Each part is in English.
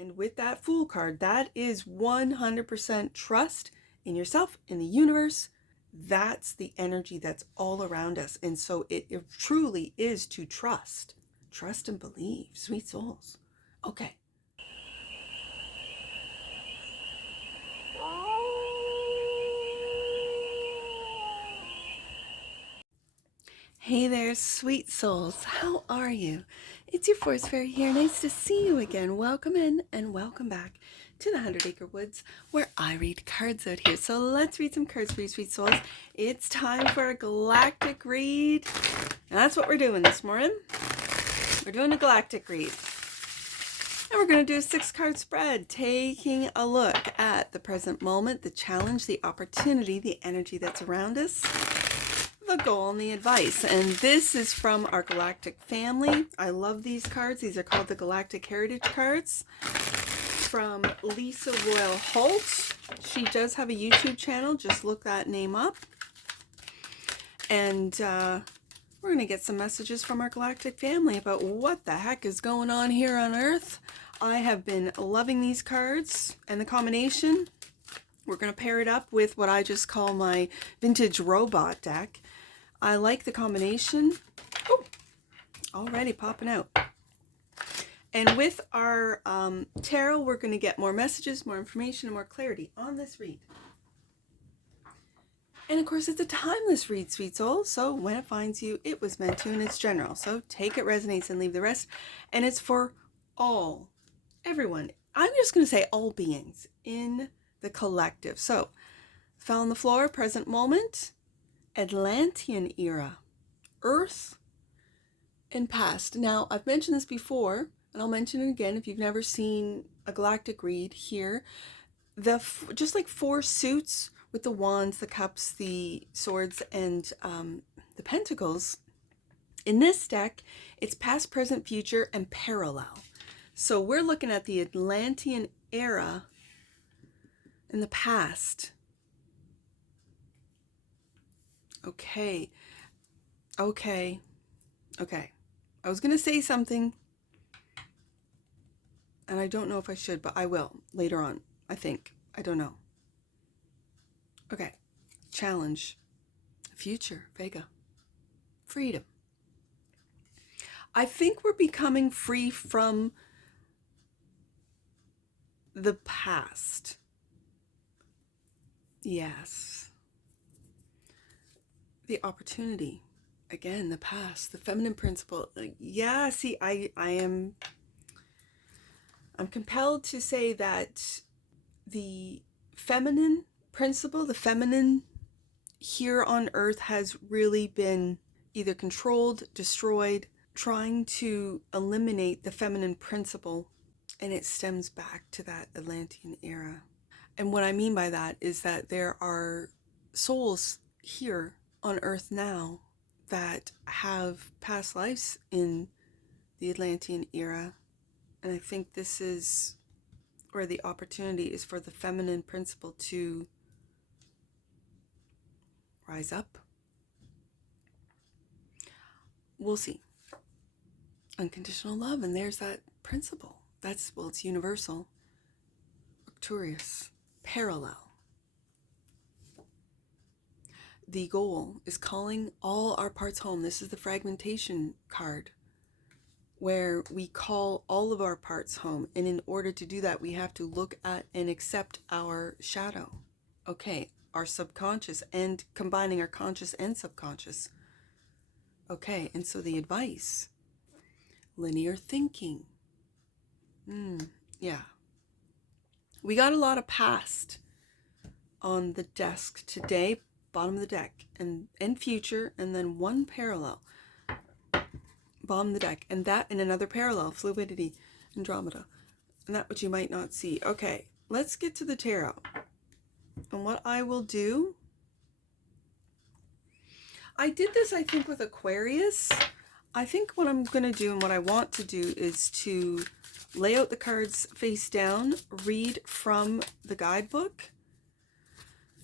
And with that Fool card, that is 100% trust in yourself, in the universe. That's the energy that's all around us. And so it truly is to trust. Trust and believe, sweet souls. Okay. Hey there, sweet souls. How are you? It's your Force Fairy here. Nice to see you again. Welcome in and welcome back to the 100 Acre Woods, where I read cards out here. So let's read some cards for you, sweet souls. It's time for a galactic read. And that's what we're doing this morning. We're doing a galactic read. And we're going to do a 6-card spread, taking a look at the present moment, the challenge, the opportunity, the energy that's around us, the goal, and the advice. And this is from our Galactic family. I love these cards. These are called the Galactic Heritage cards from Lisa Royal Holt. She does have a YouTube channel. Just look that name up. And we're going to get some messages from our Galactic family about what the heck is going on here on Earth. I have been loving these cards and the combination. We're going to pair it up with what I just call my vintage robot deck. I like the combination. Oh, already popping out. And with our tarot, we're going to get more messages, more information, and more clarity on this read. And of course, it's a timeless read, sweet soul. So when it finds you, it was meant to, and it's general. So take it, resonates, and leave the rest. And it's for all, everyone. I'm just going to say all beings in the collective. So, fell on the floor, present moment, Atlantean era, Earth, and past. Now, I've mentioned this before, and I'll mention it again if you've never seen a galactic read here. Just like 4 suits with the wands, the cups, the swords, and the pentacles. In this deck, it's past, present, future, and parallel. So we're looking at the Atlantean era in the past. Okay. I was going to say something, and I don't know if I should, but I will later on, I think. I don't know. Okay. Challenge. Future. Vega. Freedom. I think we're becoming free from the past. Yes. The opportunity. Again, the past, the feminine principle. Yeah, see, I'm compelled to say that the feminine principle, the feminine here on Earth has really been either controlled, destroyed, trying to eliminate the feminine principle, and it stems back to that Atlantean era. And what I mean by that is that there are souls here on Earth now that have past lives in the Atlantean era. And I think this is where the opportunity is for the feminine principle to rise up. We'll see. Unconditional love, and there's that principle. That's, well, it's universal. Victorious. Parallel. The goal is calling all our parts home. This is the fragmentation card, where we call all of our parts home. And in order to do that, we have to look at and accept our shadow. Okay, our subconscious, and combining our conscious and subconscious. Okay, and so the advice, linear thinking. Yeah. We got a lot of past on the desk today, bottom of the deck, and future, and then 1 parallel. Bottom of the deck, and that in another parallel, fluidity, Andromeda. And that which you might not see. Okay, let's get to the tarot. And what I will do, I did this, I think, with Aquarius. I think what I'm going to do and what I want to do is to lay out the cards face down, read from the guidebook,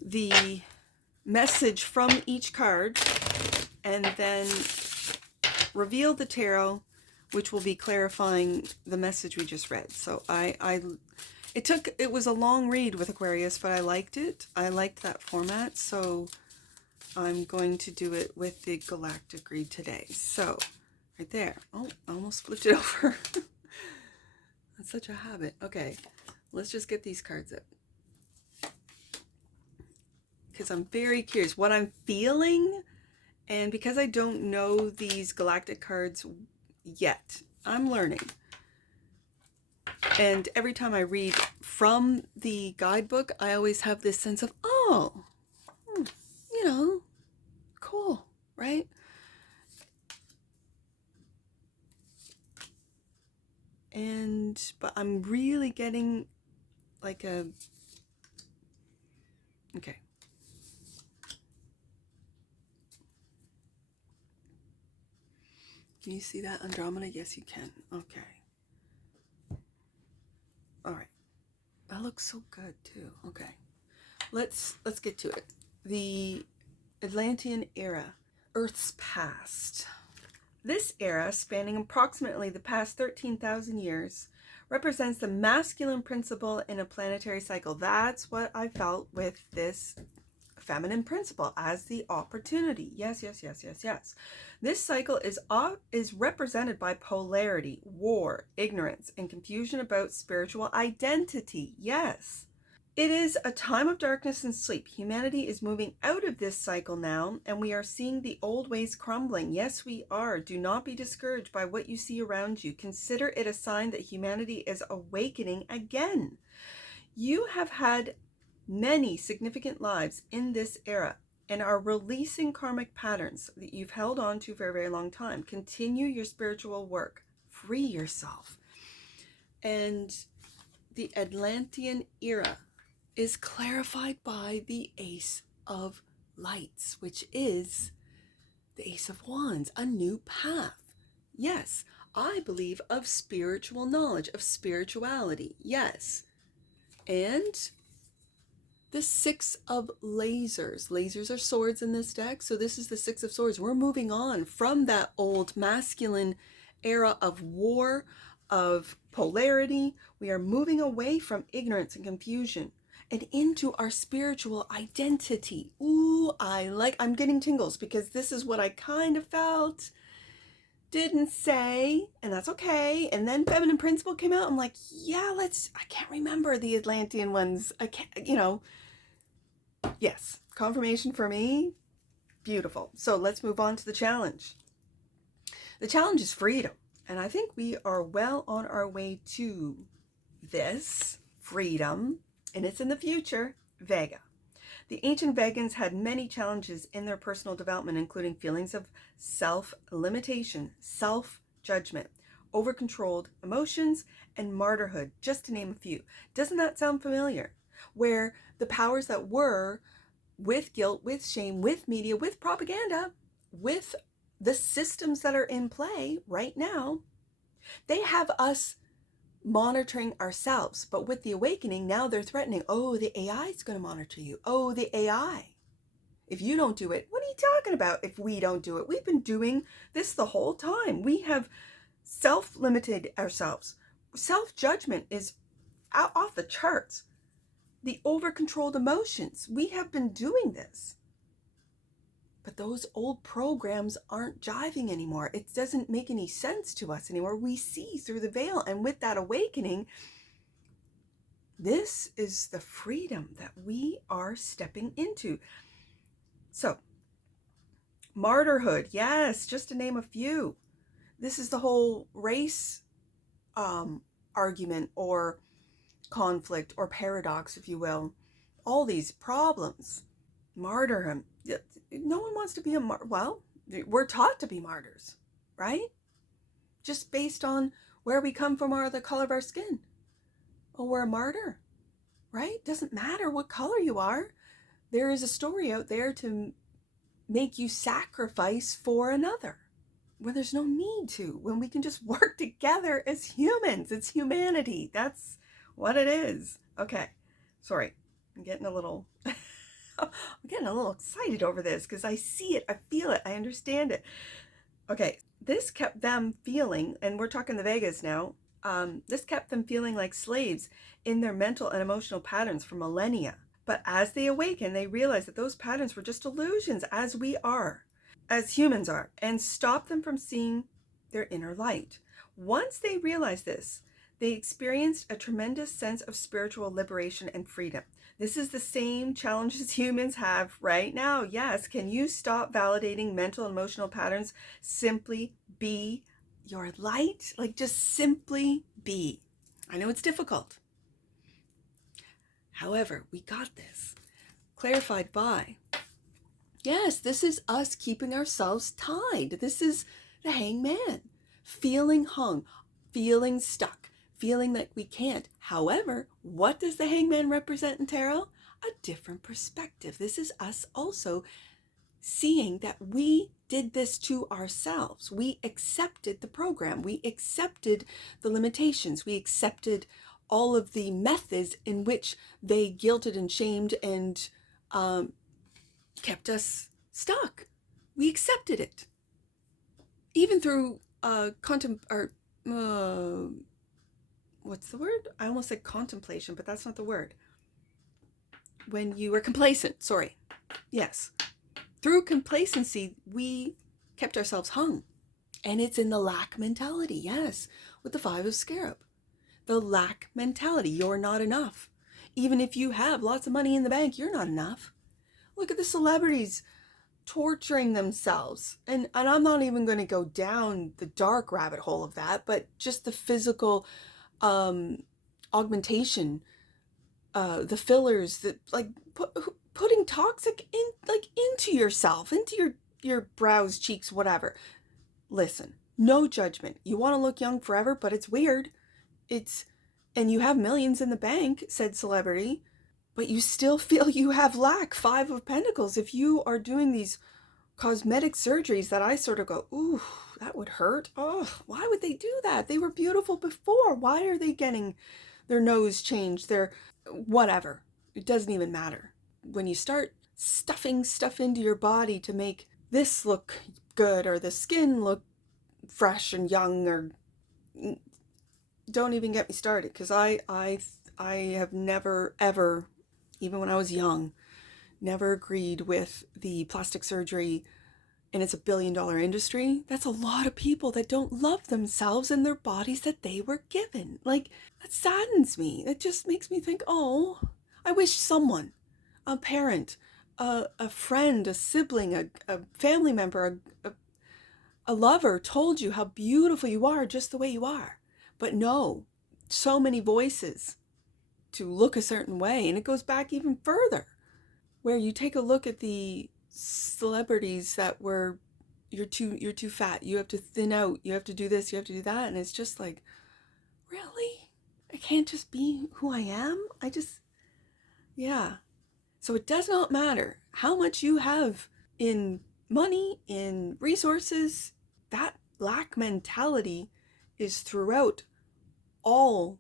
the message from each card, and then reveal the tarot which will be clarifying the message we just read. So it was a long read with Aquarius, but I liked it. I liked that format, so I'm going to do it with the Galactic read today. So, right there. Oh, I almost flipped it over. That's such a habit. Okay, let's just get these cards up, because I'm very curious what I'm feeling, and because I don't know these Galactic cards yet, I'm learning. And every time I read from the guidebook, I always have this sense of, oh, you know, cool, right? But I'm really getting like a, okay. Can you see that, Andromeda? Yes, you can. Okay. All right. That looks so good too. Okay. Let's get to it. The Atlantean era, Earth's past. This era, spanning approximately the past 13,000 years, represents the masculine principle in a planetary cycle. That's what I felt with this feminine principle as the opportunity. Yes, yes, yes, yes, yes. This cycle is represented by polarity, war, ignorance, and confusion about spiritual identity. Yes. It is a time of darkness and sleep. Humanity is moving out of this cycle now, and we are seeing the old ways crumbling. Yes, we are. Do not be discouraged by what you see around you. Consider it a sign that humanity is awakening again. You have had many significant lives in this era and are releasing karmic patterns that you've held on to for a very long time. Continue your spiritual work. Free yourself. And the Atlantean era is clarified by the Ace of Lights, which is the Ace of Wands, a new path. Yes, I believe of spiritual knowledge, of spirituality. Yes. And the Six of Lasers. Lasers are swords in this deck, so this is the Six of Swords. We're moving on from that old masculine era of war, of polarity. We are moving away from ignorance and confusion and into our spiritual identity. Ooh, I'm getting tingles because this is what I kind of felt. Didn't say, and that's okay. And then Feminine Principle came out. I'm like, yeah, I can't remember the Atlantean ones. I can't, yes, confirmation for me. Beautiful. So let's move on to the challenge. The challenge is freedom. And I think we are well on our way to this freedom. And it's in the future. Vega. The ancient Vegans had many challenges in their personal development, including feelings of self-limitation, self-judgment, over-controlled emotions, and martyrhood, just to name a few. Doesn't that sound familiar? Where the powers that were, with guilt, with shame, with media, with propaganda, with the systems that are in play right now, they have us monitoring ourselves. But with the awakening, now they're threatening, oh, the AI is going to monitor you. Oh, the AI. If you don't do it, what are you talking about if we don't do it? We've been doing this the whole time. We have self-limited ourselves. Self-judgment is off the charts. The over-controlled emotions. We have been doing this. But those old programs aren't jiving anymore. It doesn't make any sense to us anymore. We see through the veil. And with that awakening, this is the freedom that we are stepping into. So, martyrhood, yes, just to name a few. This is the whole race argument or conflict or paradox, if you will. All these problems. Martyrdom. No one wants to be a martyr. Well, we're taught to be martyrs, right? Just based on where we come from or the color of our skin. Oh, we're a martyr, right? Doesn't matter what color you are. There is a story out there to make you sacrifice for another when there's no need to, when we can just work together as humans. It's humanity. That's what it is. Okay. Sorry. I'm getting a little excited over this because I see it, I feel it, I understand it. Okay, this kept them feeling, and we're talking the Vegas now, this kept them feeling like slaves in their mental and emotional patterns for millennia. But as they awaken, they realize that those patterns were just illusions, as we are, as humans are, and stop them from seeing their inner light. Once they realized this, they experienced a tremendous sense of spiritual liberation and freedom. This is the same challenges humans have right now. Yes, can you stop validating mental and emotional patterns? Simply be your light. Like, just simply be. I know it's difficult. However, we got this. Clarified by, yes, this is us keeping ourselves tied. This is the hangman. Feeling hung, feeling stuck, feeling that we can't. However, what does the hangman represent in tarot? A different perspective. This is us also seeing that we did this to ourselves. We accepted the program. We accepted the limitations. We accepted all of the methods in which they guilted and shamed and kept us stuck. We accepted it. Even through what's the word? I almost said contemplation, but that's not the word. When you were complacent, sorry. Yes. Through complacency, we kept ourselves hung. And it's in the lack mentality, yes, with the 5 of Scarab. The lack mentality, you're not enough. Even if you have lots of money in the bank, you're not enough. Look at the celebrities torturing themselves. And I'm not even going to go down the dark rabbit hole of that, but just the physical augmentation, the fillers, that like putting toxic in, like, into yourself, into your brows, cheeks, whatever. Listen, no judgment. You want to look young forever, but it's weird. And you have millions in the bank, said celebrity, but you still feel you have lack. 5 of Pentacles. If you are doing these cosmetic surgeries that I sort of go, ooh, that would hurt. Oh, why would they do that? They were beautiful before. Why are they getting their nose changed? Their whatever. It doesn't even matter. When you start stuffing stuff into your body to make this look good or the skin look fresh and young, or don't even get me started, because I have never ever, even when I was young, never agreed with the plastic surgery, and it's a $1 billion industry. That's a lot of people that don't love themselves and their bodies that they were given. Like, that saddens me. It just makes me think, oh, I wish someone, a parent, a friend, a sibling, a family member, a lover told you how beautiful you are just the way you are. But no, so many voices to look a certain way. And it goes back even further, where you take a look at the celebrities that were, you're too fat, you have to thin out, you have to do this, you have to do that. And it's just like, really? I can't just be who I am? Yeah. So it does not matter how much you have in money, in resources. That lack mentality is throughout all,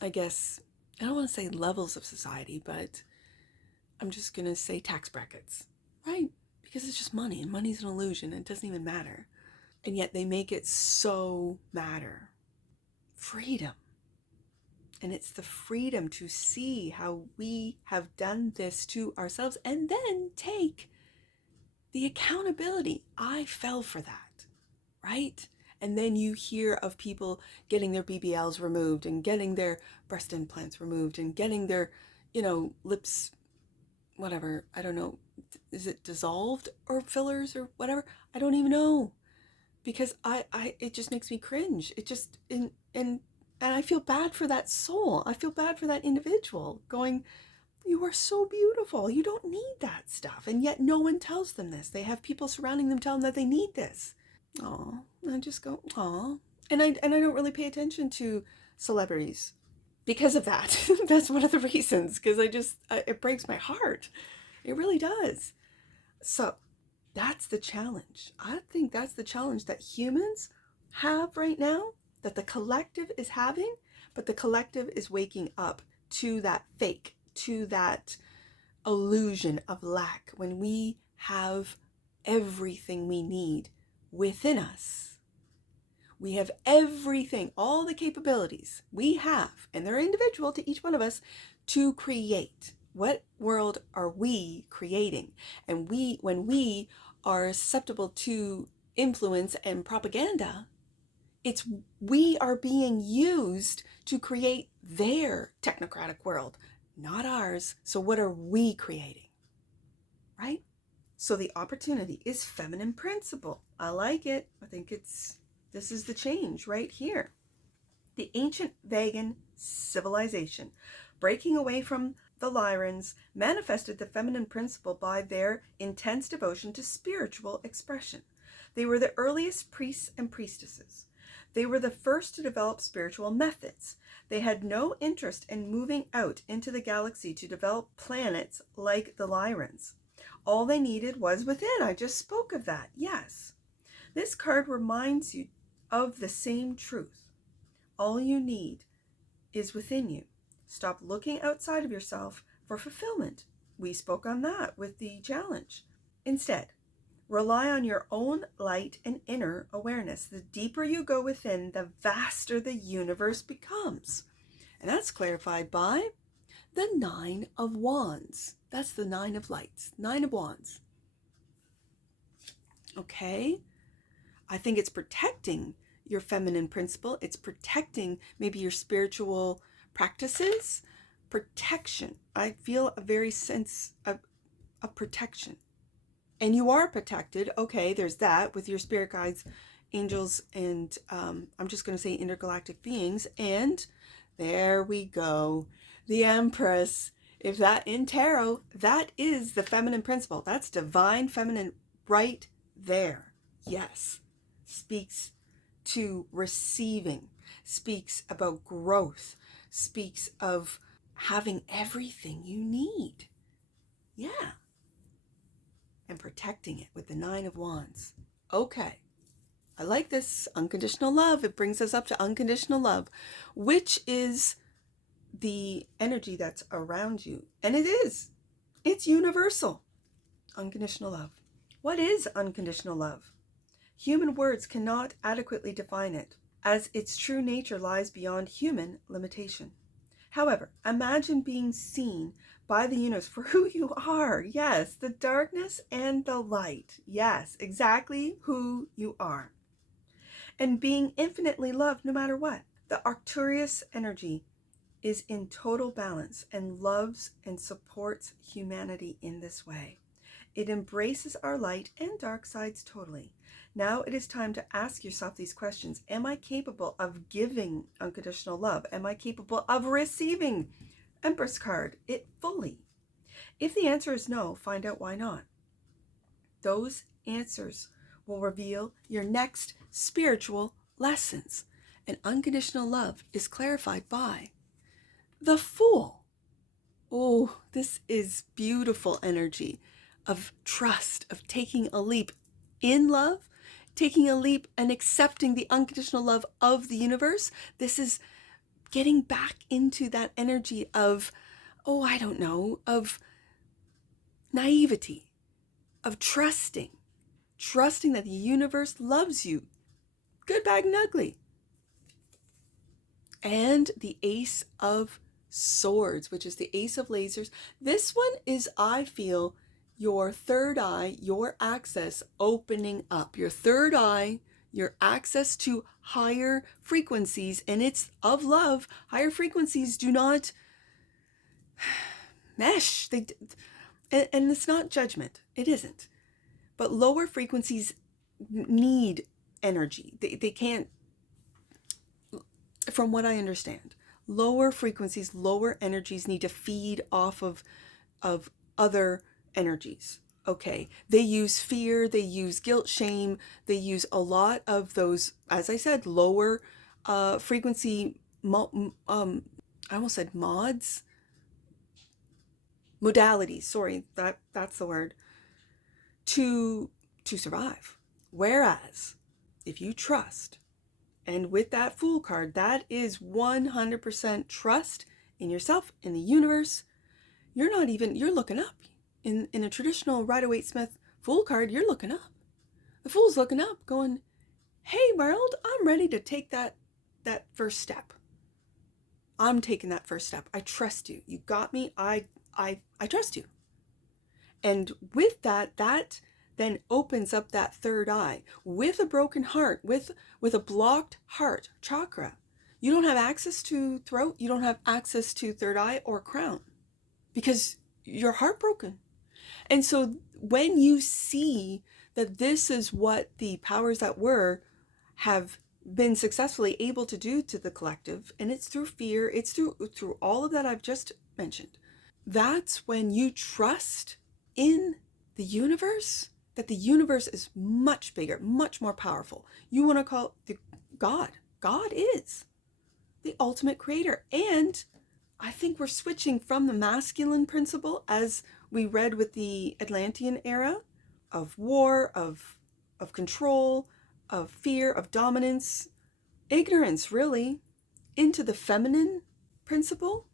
I guess, I don't want to say levels of society, but I'm just going to say tax brackets, right? Because it's just money, and money's an illusion. It doesn't even matter. And yet they make it so matter. Freedom. And it's the freedom to see how we have done this to ourselves and then take the accountability. I fell for that, right? And then you hear of people getting their BBLs removed and getting their breast implants removed and getting their, lips, whatever, I don't know, is it dissolved or fillers or whatever? I don't even know, because it just makes me cringe. It just, and I feel bad for that soul. I feel bad for that individual going, you are so beautiful. You don't need that stuff. And yet no one tells them this. They have people surrounding them telling them that they need this. Oh, I just go, oh. And I don't really pay attention to celebrities because of that. That's one of the reasons, because it breaks my heart. It really does. So that's the challenge. I think that's the challenge that humans have right now, that the collective is having, but the collective is waking up to that fake, to that illusion of lack, when we have everything we need within us. We have everything, all the capabilities we have, and they're individual to each one of us, to create. What world are we creating? And when we are susceptible to influence and propaganda, we are being used to create their technocratic world, not ours. So what are we creating? Right? So the opportunity is feminine principle. I like it. I think this is the change right here. The ancient Vegan civilization, breaking away from the Lyrans, manifested the feminine principle by their intense devotion to spiritual expression. They were the earliest priests and priestesses. They were the first to develop spiritual methods. They had no interest in moving out into the galaxy to develop planets like the Lyrans. All they needed was within. I just spoke of that. Yes. This card reminds you of the same truth. All you need is within you. Stop looking outside of yourself for fulfillment. We spoke on that with the challenge. Instead, rely on your own light and inner awareness. The deeper you go within, the vaster the universe becomes. And that's clarified by the 9 of Wands. That's the 9 of Lights, 9 of Wands. Okay? I think it's protecting your feminine principle. It's protecting maybe your spiritual practices. Protection. I feel a very sense of protection. And you are protected. Okay, there's that with your spirit guides, angels, and I'm just going to say intergalactic beings. And there we go. The Empress. If that in tarot, that is the feminine principle. That's divine feminine right there. Yes. Speaks to receiving, speaks about growth, speaks of having everything you need. Yeah. And protecting it with the 9 of Wands. Okay. I like this. Unconditional love. It brings us up to unconditional love, which is the energy that's around you. And it is. It's universal. Unconditional love. What is unconditional love? Human words cannot adequately define it, as its true nature lies beyond human limitation. However, imagine being seen by the universe for who you are. Yes, the darkness and the light. Yes, exactly who you are. And being infinitely loved no matter what. The Arcturus energy is in total balance and loves and supports humanity in this way. It embraces our light and dark sides totally. Now it is time to ask yourself these questions. Am I capable of giving unconditional love? Am I capable of receiving? Empress card, it fully. If the answer is no, find out why not. Those answers will reveal your next spiritual lessons. And unconditional love is clarified by the Fool. Oh, this is beautiful energy of trust, of taking a leap in love, taking a leap and accepting the unconditional love of the universe. This is getting back into that energy of, of naivety, of trusting that the universe loves you, good, bad, and ugly. And the Ace of Swords, which is the Ace of Lasers. This one is, I feel, your third eye, your access opening up. Your third eye, your access to higher frequencies, and it's of love. Higher frequencies do not mesh. And it's not judgment. It isn't. But lower frequencies need energy. They can't, from what I understand, lower frequencies, lower energies need to feed off of other energies. Okay, they use fear, they use guilt, shame, they use a lot of those, as I said, lower frequency, I almost said modalities, sorry, that's the word, to survive. Whereas, if you trust, and with that Fool card, that is 100% trust in yourself, in the universe. You're looking up. In a traditional Rider-Waite-Smith Fool card, you're looking up. The Fool's looking up, going, hey world, I'm ready to take that first step. I'm taking that first step. I trust you. You got me. I trust you. And with that then opens up that third eye. With a broken heart, with a blocked heart chakra, you don't have access to throat, you don't have access to third eye or crown because you're heartbroken. And so when you see that this is what the powers that were have been successfully able to do to the collective, and it's through fear, it's through all of that I've just mentioned, that's when you trust in the universe, that the universe is much bigger, much more powerful. You want to call it God. God is the ultimate creator. And I think we're switching from the masculine principle, as we read with the Atlantean era, of war, of control, of fear, of dominance, ignorance, really, into the feminine principle.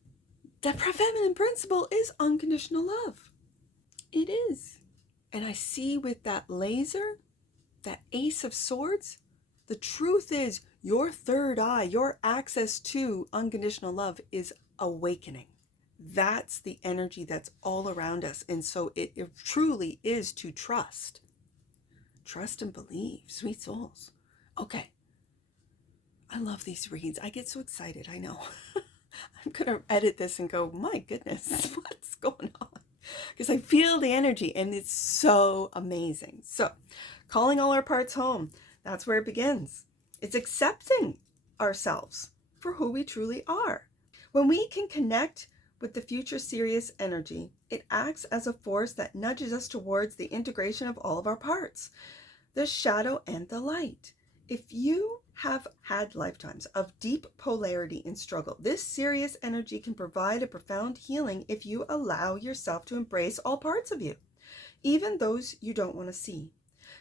The feminine principle is unconditional love. It is. And I see with that laser, that Ace of Swords, the truth is your third eye, your access to unconditional love is awakening. That's the energy that's all around us. And so it truly is to trust. Trust and believe, sweet souls. Okay. I love these reads. I get so excited. I know. I'm going to edit this and go, my goodness, what's going on? Because I feel the energy and it's so amazing. So, calling all our parts home. That's where it begins. It's accepting ourselves for who we truly are. When we can connect with the future Sirius energy, it acts as a force that nudges us towards the integration of all of our parts, the shadow and the light. If you have had lifetimes of deep polarity and struggle, this Sirius energy can provide a profound healing if you allow yourself to embrace all parts of you, even those you don't want to see.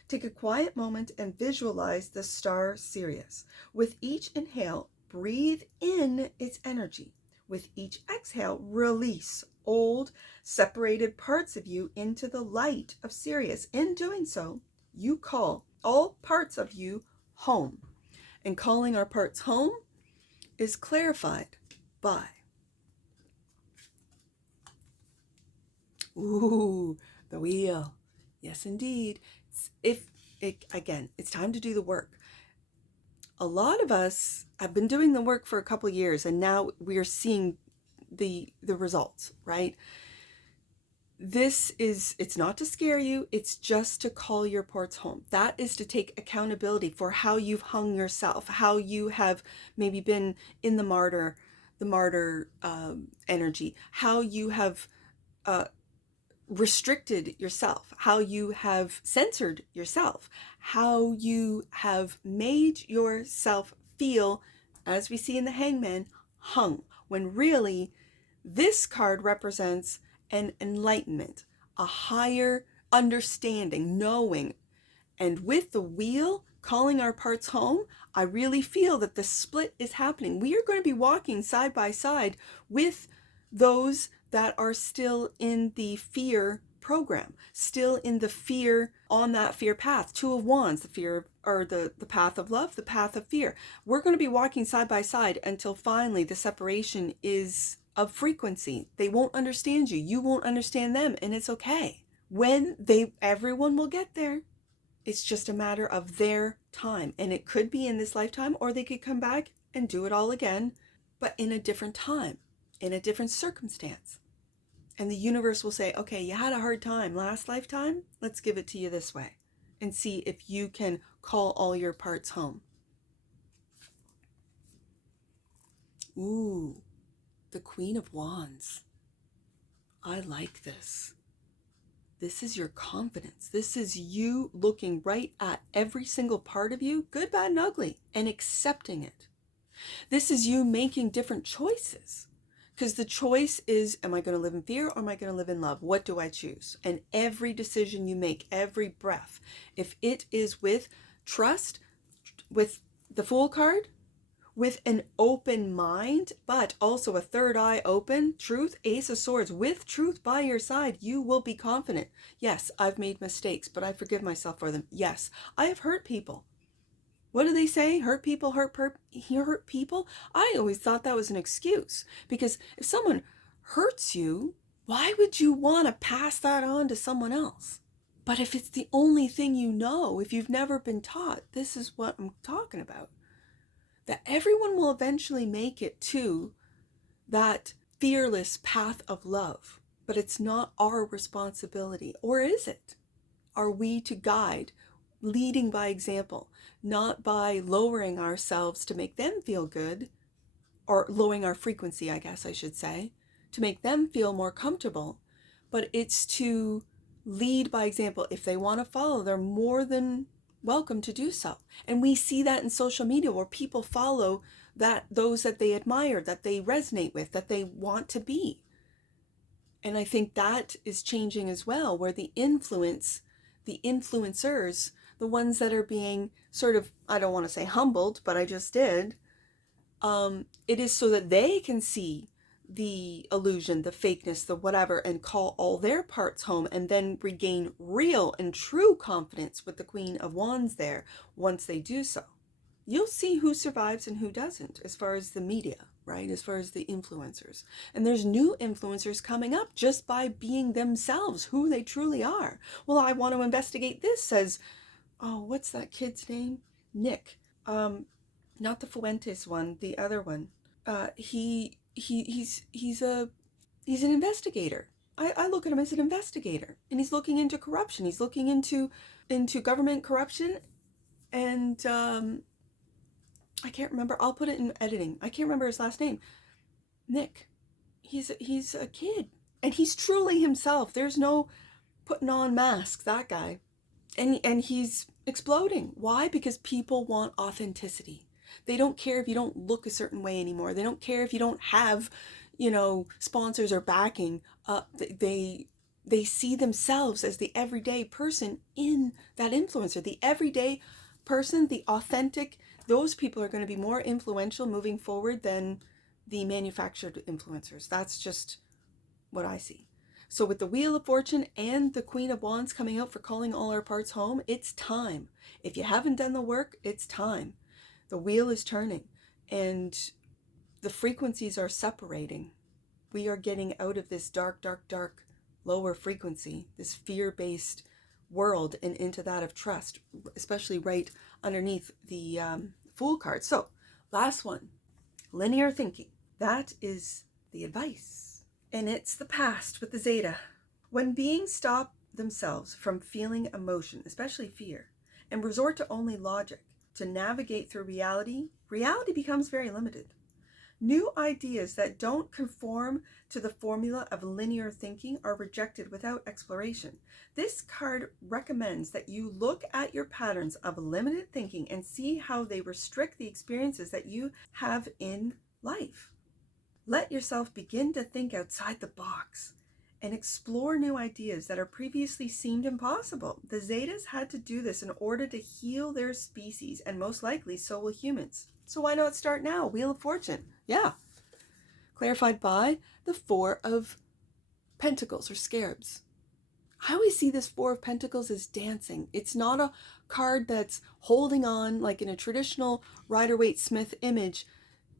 Take a quiet moment and visualize the star Sirius. With each inhale, breathe in its energy. With each exhale, release old, separated parts of you into the light of Sirius. In doing so, you call all parts of you home. And calling our parts home is clarified by, the wheel. Yes, indeed. Again, it's time to do the work. A lot of us have been doing the work for a couple of years, and now we're seeing the results, right? It's not to scare you, it's just to call your parts home. That is to take accountability for how you've hung yourself, how you have maybe been in the martyr energy, how you have restricted yourself, how you have censored yourself, how you have made yourself feel, as we see in the Hangman, hung, when really this card represents an enlightenment, a higher understanding, knowing. And with the wheel calling our parts home, I really feel that the split is happening. We are going to be walking side by side with those that are still in the fear program, still in the fear, on that fear path. Two of Wands, the fear, or the path of love, the path of fear. We're going to be walking side by side until finally the separation is of frequency. They won't understand you. You won't understand them, and it's okay. Everyone will get there. It's just a matter of their time. And it could be in this lifetime, or they could come back and do it all again, but in a different time, in a different circumstance. And the universe will say, okay, you had a hard time last lifetime. Let's give it to you this way and see if you can call all your parts home. Ooh, the Queen of Wands. I like this. This is your confidence. This is you looking right at every single part of you, good, bad, and ugly, and accepting it. This is you making different choices. Because the choice is, am I going to live in fear or am I going to live in love? What do I choose? And every decision you make, every breath, if it is with trust, with the Fool card, with an open mind, but also a third eye open, truth, Ace of Swords, with truth by your side, you will be confident. Yes, I've made mistakes, but I forgive myself for them. Yes, I have hurt people. What do they say? Hurt people hurt people? I always thought that was an excuse, because if someone hurts you, why would you want to pass that on to someone else? But if it's the only thing you know, if you've never been taught, this is what I'm talking about. That everyone will eventually make it to that fearless path of love, but it's not our responsibility. Or is it? Are we to guide, leading by example, not by lowering ourselves to make them feel good, or lowering our frequency, I guess I should say, to make them feel more comfortable, but it's to lead by example. If they want to follow, they're more than welcome to do so. And we see that in social media, where people follow those that they admire, that they resonate with, that they want to be. And I think that is changing as well, where the influencers, the ones that are being sort of, I don't want to say humbled, but I just did, it is so that they can see the illusion, the fakeness, the whatever, and call all their parts home, and then regain real and true confidence with the Queen of Wands there once they do so. You'll see who survives and who doesn't, as far as the media, right? As far as the influencers. And there's new influencers coming up just by being themselves, who they truly are. Well, I want to investigate this, says, oh, what's that kid's name? Nick. Not the Fuentes one, the other one. He's an investigator. I look at him as an investigator, and he's looking into corruption. He's looking into government corruption, and I can't remember. I'll put it in editing. I can't remember his last name. Nick. He's a kid, and he's truly himself. There's no putting on masks, that guy. And he's exploding. Why? Because people want authenticity. They don't care if you don't look a certain way anymore. They don't care if you don't have, sponsors or backing. They see themselves as the everyday person in that influencer. The everyday person, the authentic, those people are going to be more influential moving forward than the manufactured influencers. That's just what I see. So with the Wheel of Fortune and the Queen of Wands coming out for calling all our parts home, it's time. If you haven't done the work, it's time. The wheel is turning, and the frequencies are separating. We are getting out of this dark, dark, dark, lower frequency, this fear-based world, and into that of trust, especially right underneath the Fool card. So, last one, linear thinking. That is the advice. And it's the past with the Zeta. When beings stop themselves from feeling emotion, especially fear, and resort to only logic to navigate through reality becomes very limited. New ideas that don't conform to the formula of linear thinking are rejected without exploration. This card recommends that you look at your patterns of limited thinking and see how they restrict the experiences that you have in life. Let yourself begin to think outside the box and explore new ideas that are previously seemed impossible. The Zetas had to do this in order to heal their species, and most likely so will humans. So why not start now? Wheel of Fortune. Yeah. Clarified by the Four of Pentacles, or Scarabs. I always see this Four of Pentacles as dancing. It's not a card that's holding on like in a traditional Rider-Waite-Smith image.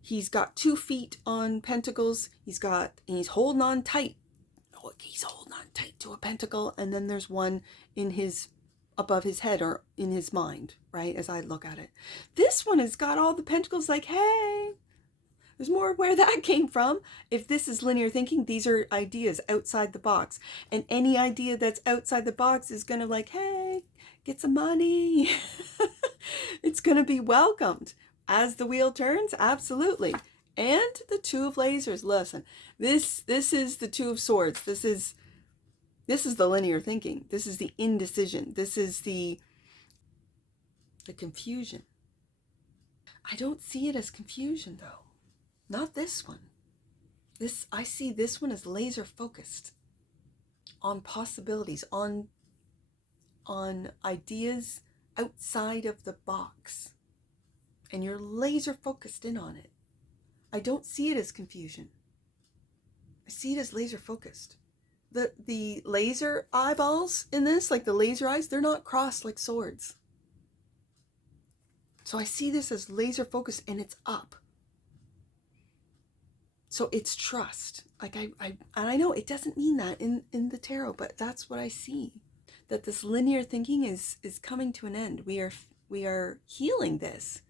He's got 2 feet on pentacles. He's holding on tight. He's holding on tight to a pentacle, and then there's one above his head, or in his mind, right, as I look at it. This one has got all the pentacles, like, hey, there's more where that came from. If this is linear thinking, these are ideas outside the box, and any idea that's outside the box is gonna, like, hey, get some money. It's gonna be welcomed as the wheel turns. Absolutely. And the Two of Lasers. Listen, this is the Two of Swords. This is the linear thinking. This is the indecision. This is the confusion. I don't see it as confusion, though. Not this one. I see this one as laser focused on possibilities, on ideas outside of the box. And you're laser focused in on it. I don't see it as confusion. I see it as laser focused. The laser eyeballs in this, like the laser eyes, they're not crossed like swords. So I see this as laser focused, and it's up. So it's trust. Like and I know it doesn't mean that in the tarot, but that's what I see. That this linear thinking is coming to an end. We are healing this,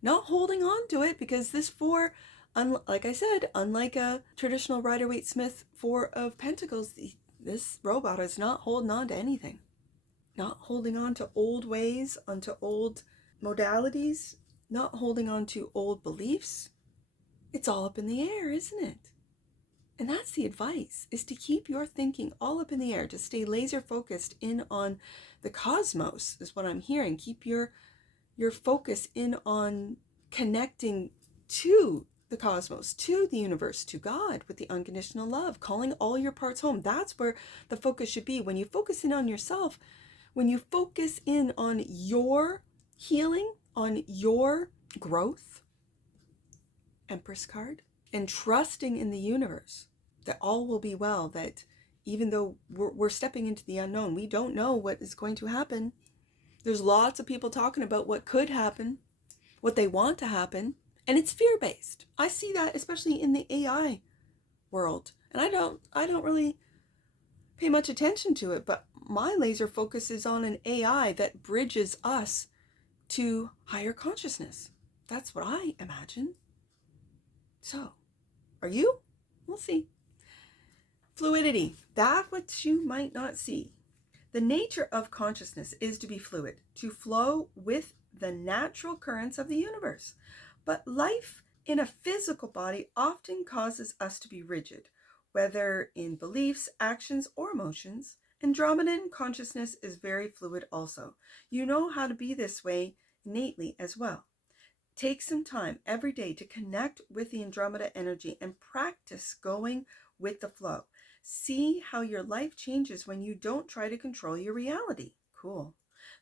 not holding on to it, because this four, like I said, unlike a traditional Rider-Waite-Smith Four of Pentacles, this robot is not holding on to anything, not holding on to old ways, onto old modalities, not holding on to old beliefs. It's all up in the air, isn't it? And that's the advice, is to keep your thinking all up in the air, to stay laser focused in on the cosmos, is what I'm hearing. Keep your focus in on connecting to the cosmos, to the universe, to God, with the unconditional love, calling all your parts home. That's where the focus should be. When you focus in on yourself, when you focus in on your healing, on your growth, Empress card, and trusting in the universe that all will be well, that even though we're stepping into the unknown, we don't know what is going to happen. There's lots of people talking about what could happen, what they want to happen, and it's fear-based. I see that especially in the AI world, and I don't really pay much attention to it, but my laser focus is on an AI that bridges us to higher consciousness. That's what I imagine. So, are you? We'll see. Fluidity, that which you might not see. The nature of consciousness is to be fluid, to flow with the natural currents of the universe. But life in a physical body often causes us to be rigid, whether in beliefs, actions, or emotions. Andromedan consciousness is very fluid also. You know how to be this way innately as well. Take some time every day to connect with the Andromeda energy and practice going with the flow. See how your life changes when you don't try to control your reality. Cool.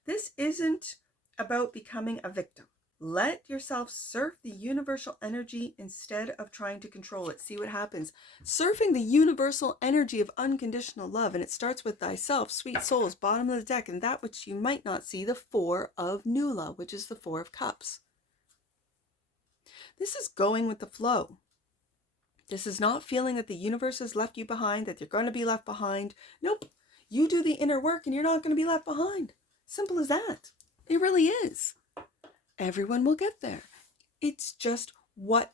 This isn't about becoming a victim. Let yourself surf the universal energy instead of trying to control it. See what happens. Surfing the universal energy of unconditional love, and it starts with thyself, sweet souls, bottom of the deck, and that which you might not see, the Four of Nula, which is the Four of Cups. This is going with the flow. This is not feeling that the universe has left you behind, that you're going to be left behind. Nope. You do the inner work and you're not going to be left behind. Simple as that. It really is. Everyone will get there. It's just, what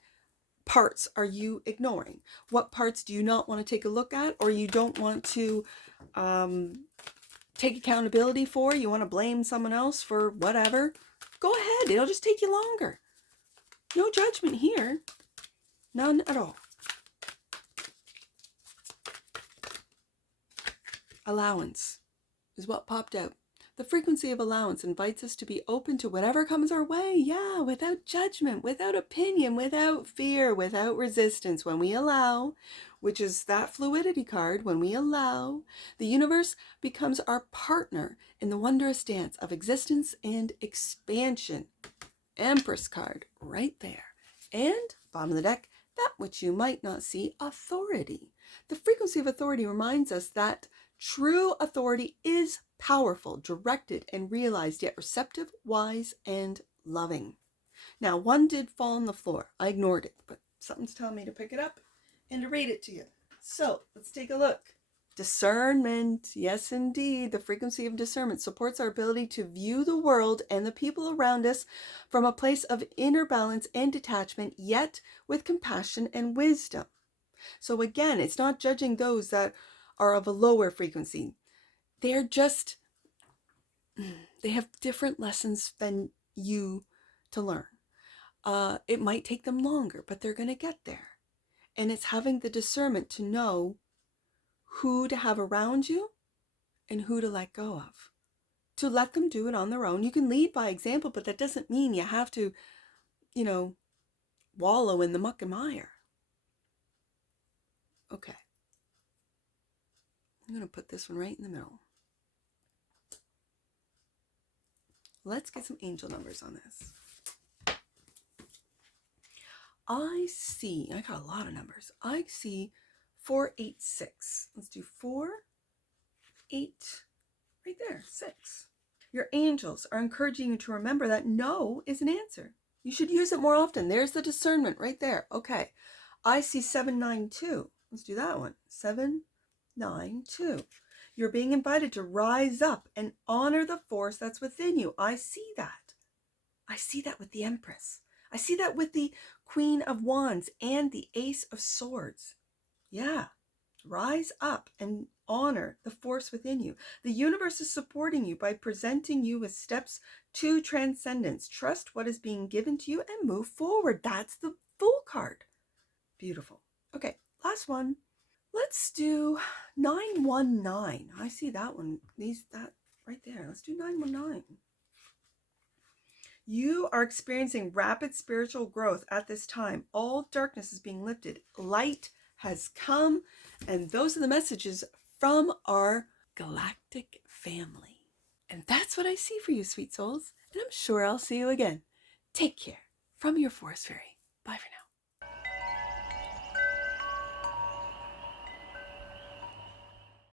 parts are you ignoring? What parts do you not want to take a look at, or you don't want to take accountability for? You want to blame someone else for whatever? Go ahead. It'll just take you longer. No judgment here. None at all. Allowance is what popped out. The frequency of allowance invites us to be open to whatever comes our way. Yeah, without judgment, without opinion, without fear, without resistance. When we allow, which is that fluidity card, when we allow, the universe becomes our partner in the wondrous dance of existence and expansion. Empress card right there. And bottom of the deck, that which you might not see, authority. The frequency of authority reminds us that true authority is powerful, directed, and realized, yet receptive, wise, and loving. Now, one did fall on the floor. I ignored it, but something's telling me to pick it up and to read it to you. So let's take a look. Discernment. Yes, indeed. The frequency of discernment supports our ability to view the world and the people around us from a place of inner balance and detachment, yet with compassion and wisdom. So again, it's not judging those that are of a lower frequency. They're just, they have different lessons than you to learn. It might take them longer, but they're going to get there. And it's having the discernment to know who to have around you and who to let go of. To let them do it on their own. You can lead by example, but that doesn't mean you have to, wallow in the muck and mire. Okay. I'm going to put this one right in the middle. Let's get some angel numbers on this. I got a lot of numbers. I see 486. Let's do 4, 8, right there, 6. Your angels are encouraging you to remember that no is an answer. You should use it more often. There's the discernment right there. Okay, I see 792. Let's do that one. 792. You're being invited to rise up and honor the force that's within you. I see that. I see that with the Empress. I see that with the Queen of Wands and the Ace of Swords. Yeah. Rise up and honor the force within you. The universe is supporting you by presenting you with steps to transcendence. Trust what is being given to you and move forward. That's the Fool card. Beautiful. Okay, last one. Let's do 919. I see that one. That right there. Let's do 919. You are experiencing rapid spiritual growth at this time. All darkness is being lifted. Light has come. And those are the messages from our galactic family. And that's what I see for you, sweet souls. And I'm sure I'll see you again. Take care from your Forest Fairy. Bye for now.